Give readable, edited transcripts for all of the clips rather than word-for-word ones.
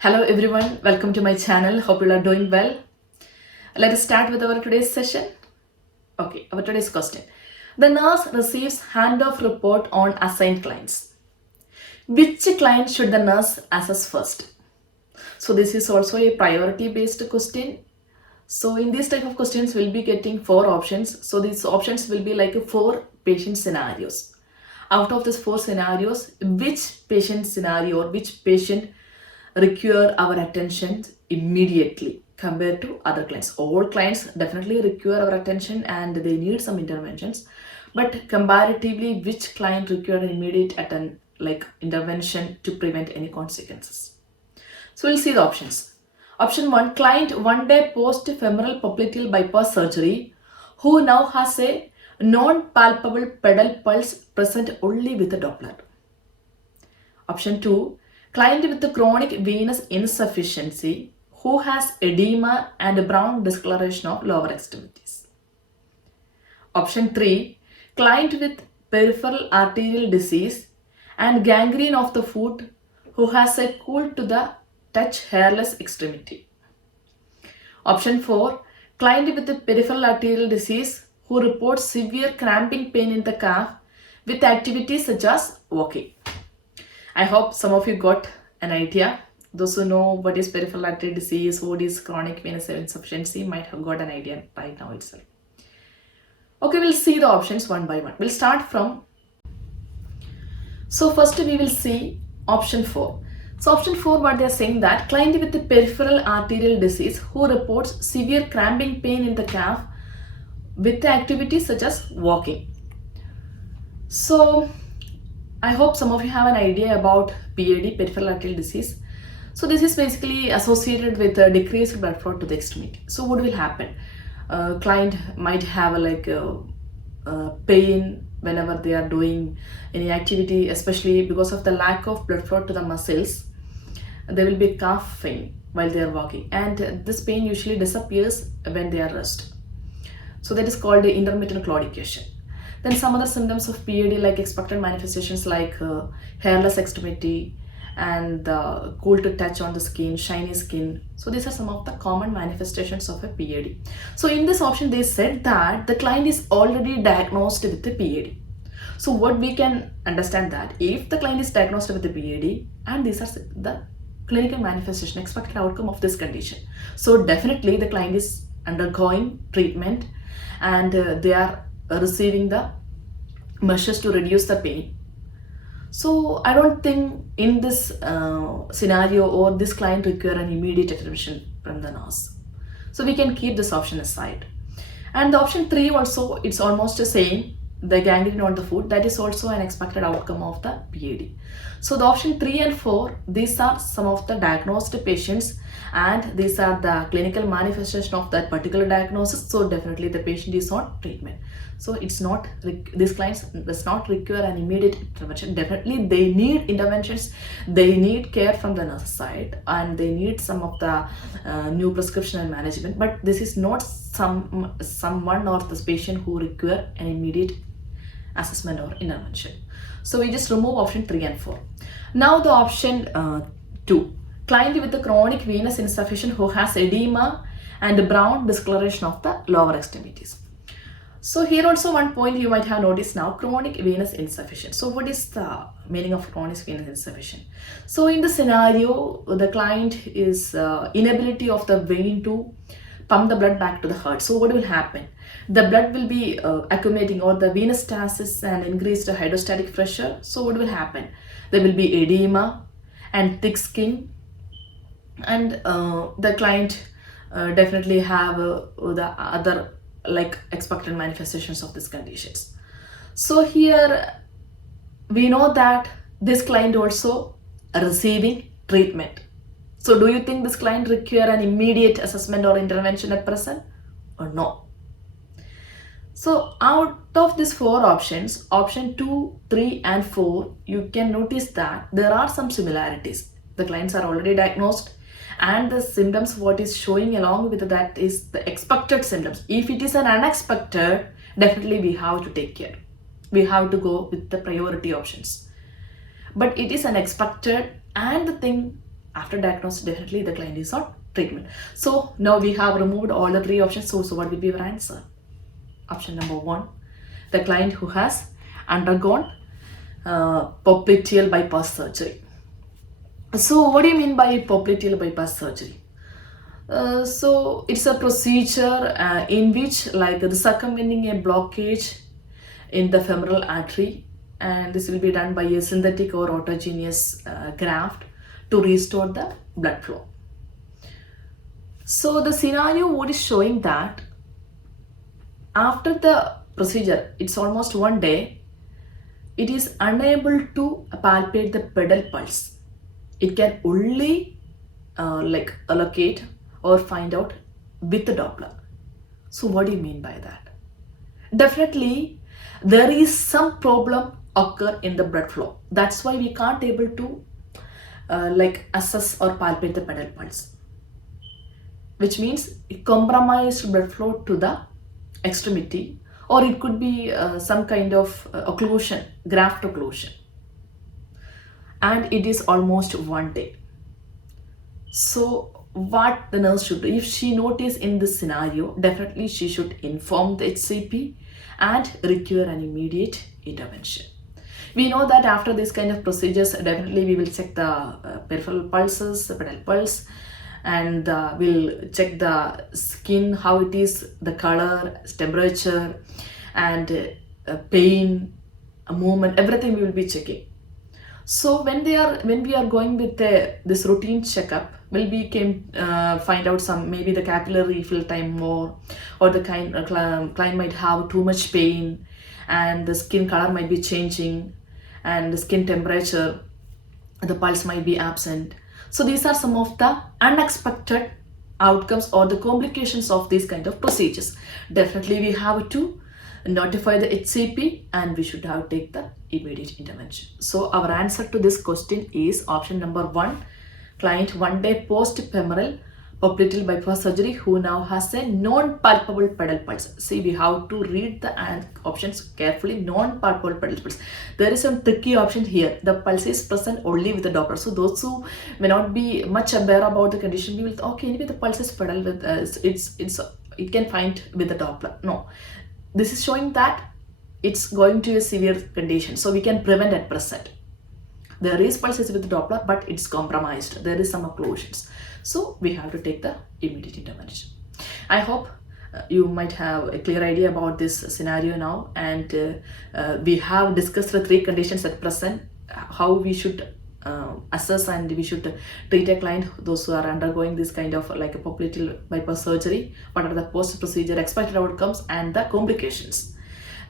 Hello everyone, welcome to my channel. Hope you are doing well. Let us start with our today's session. Okay, our today's question. The nurse receives handoff report on assigned clients. Which client should the nurse assess first? So this is also a priority based question. So in this type of questions we'll be getting four options. So these options will be like four patient scenarios. Out of these four scenarios, which patient scenario or which patient require our attention immediately compared to other clients? All clients definitely require our attention and they need some interventions, but comparatively which client require an immediate intervention to prevent any consequences? So we'll see the options. Option 1, client 1 day post femoral popliteal bypass surgery who now has a non-palpable pedal pulse present only with a Doppler. Option 2, client with chronic venous insufficiency who has edema and brown discoloration of lower extremities. Option 3, client with peripheral arterial disease and gangrene of the foot who has a cool to the touch hairless extremity. Option 4, client with peripheral arterial disease who reports severe cramping pain in the calf with activities such as walking. I hope some of you got an idea. Those who know what is peripheral artery disease, what is chronic venous insufficiency might have got an idea right now itself. Okay, we'll see the options one by one. We'll start from. So first we will see option 4. So option 4, what they are saying that client with the peripheral arterial disease who reports severe cramping pain in the calf with activities such as walking. So I hope some of you have an idea about PAD, peripheral arterial disease. So this is basically associated with a decreased blood flow to the extremity. So what will happen? Client might have pain whenever they are doing any activity, especially because of the lack of blood flow to the muscles. There will be calf pain while they are walking, and this pain usually disappears when they are rest. So that is called the intermittent claudication. Then some other symptoms of PAD like expected manifestations like hairless extremity and cool to touch on the skin, shiny skin. So these are some of the common manifestations of a PAD. So in this option they said that the client is already diagnosed with the PAD. So what we can understand that if the client is diagnosed with the PAD and these are the clinical manifestation, expected outcome of this condition. So definitely the client is undergoing treatment and they are receiving the measures to reduce the pain. So I don't think in this scenario or this client require an immediate intervention from the nurse. So we can keep this option aside. And the option 3 also, it's almost the same, the gangrene on the foot, that is also an expected outcome of the PAD. So the option 3 and 4, these are some of the diagnosed patients and these are the clinical manifestation of that particular diagnosis. So definitely the patient is on treatment. So it's not, these clients does not require an immediate intervention. Definitely they need interventions, they need care from the nurse side and they need some of the new prescription and management, but this is not someone or this patient who require an immediate assessment or intervention. So we just remove option 3 and 4. Now the option 2, client with the chronic venous insufficiency who has edema and brown discoloration of the lower extremities. So here also one point you might have noticed now, chronic venous insufficiency. So what is the meaning of chronic venous insufficiency? So in the scenario, the client is inability of the vein to pump the blood back to the heart. So what will happen? The blood will be accumulating or the venous stasis and increased hydrostatic pressure. So what will happen? There will be edema and thick skin and the client definitely have the other expected manifestations of these conditions. So here we know that this client also receiving treatment. So do you think this client require an immediate assessment or intervention at present or no? So out of these four options, option 2, 3 and 4, you can notice that there are some similarities. The clients are already diagnosed and the symptoms what is showing along with that is the expected symptoms. If it is an unexpected, definitely we have to take care. We have to go with the priority options. But it is unexpected and the thing After diagnosis, definitely the client is on treatment. So now we have removed all the three options. So what will be your answer? Option number 1, the client who has undergone popliteal bypass surgery. So what do you mean by popliteal bypass surgery? So it's a procedure in which like the circumventing a blockage in the femoral artery, and this will be done by a synthetic or autogenous graft to restore the blood flow. So the scenario what is showing that after the procedure, it's almost 1 day, it is unable to palpate the pedal pulse. It can only allocate or find out with the Doppler. So what do you mean by that? Definitely there is some problem occur in the blood flow. That's why we can't able to assess or palpate the pedal pulse, which means compromised blood flow to the extremity, or it could be some kind of occlusion, graft occlusion, and it is almost 1 day. So what the nurse should do, if she notice in this scenario, definitely she should inform the HCP and require an immediate intervention. We know that after this kind of procedures, definitely we will check the peripheral pulses, the pedal pulse, and we'll check the skin, how it is, the color, temperature, and pain, movement, everything we will be checking. So when we are going with this routine checkup, will we can find out some, maybe the capillary refill time more, or the client might have too much pain, and the skin color might be changing, and the skin temperature, the pulse might be absent. So these are some of the unexpected outcomes or the complications of these kind of procedures. Definitely we have to notify the HCP and we should have take the immediate intervention. So our answer to this question is option number 1, client 1 day post femoral popliteal bypass surgery who now has a non-palpable pedal pulse. See, we have to read the options carefully. Non-palpable pedal pulse. There is some tricky option here. The pulse is present only with the Doppler. So those who may not be much aware about the condition, we will okay, anyway the pulse is pedal with it can find with the Doppler. No, this is showing that it's going to a severe condition, so we can prevent at present. There is pulses with the Doppler, but it's compromised. There is some occlusions. So we have to take the immediate intervention. I hope you might have a clear idea about this scenario now, and we have discussed the 3 conditions at present, how we should assess and we should treat a client, those who are undergoing this kind of like a popliteal bypass surgery, what are the post-procedure expected outcomes and the complications.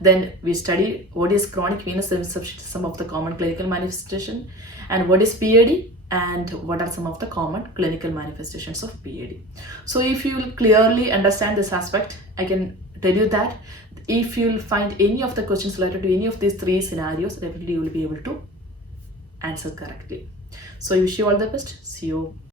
Then we study what is chronic venous insufficiency, some of the common clinical manifestation, and what is PAD, and what are some of the common clinical manifestations of PAD. So if you will clearly understand this aspect, I can tell you that if you will find any of the questions related to any of these 3 scenarios, definitely you will be able to answer correctly. So I wish you all the best. See you.